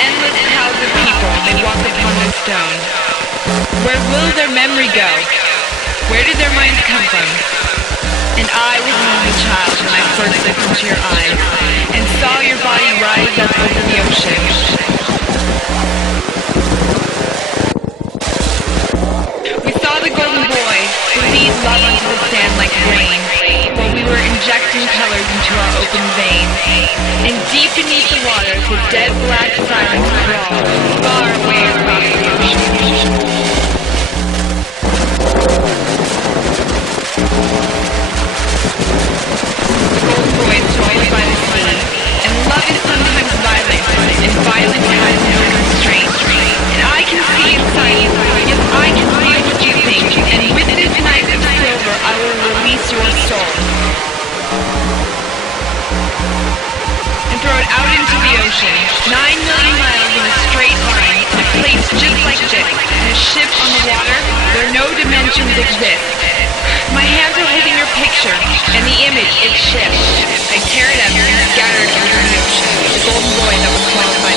endless crowds of people, they walk upon the stone. Where will their memory go? Where did their minds come from? And I was an only child when I first looked into your eyes and saw your body rise up over the ocean. We saw the golden boy bleed love onto the sand like rain, while we were injecting colors into our open veins. And deep beneath the water, the dead black silence crawled far away across the ocean. The golden boy is swallowed by the sea, and love is sometimes violent, and violence has no constraint. And I can see inside you, yes, I can see what you think, and with this knife of silver, I will release your soul. And throw it out into the ocean, 9 million miles in a straight line, in a place just like this, in a ship on the water, where no dimensions exist. My hands are holding your picture, and the image, it shifts. I tear it up and scatter it over the ocean, the golden boy that was swallowed by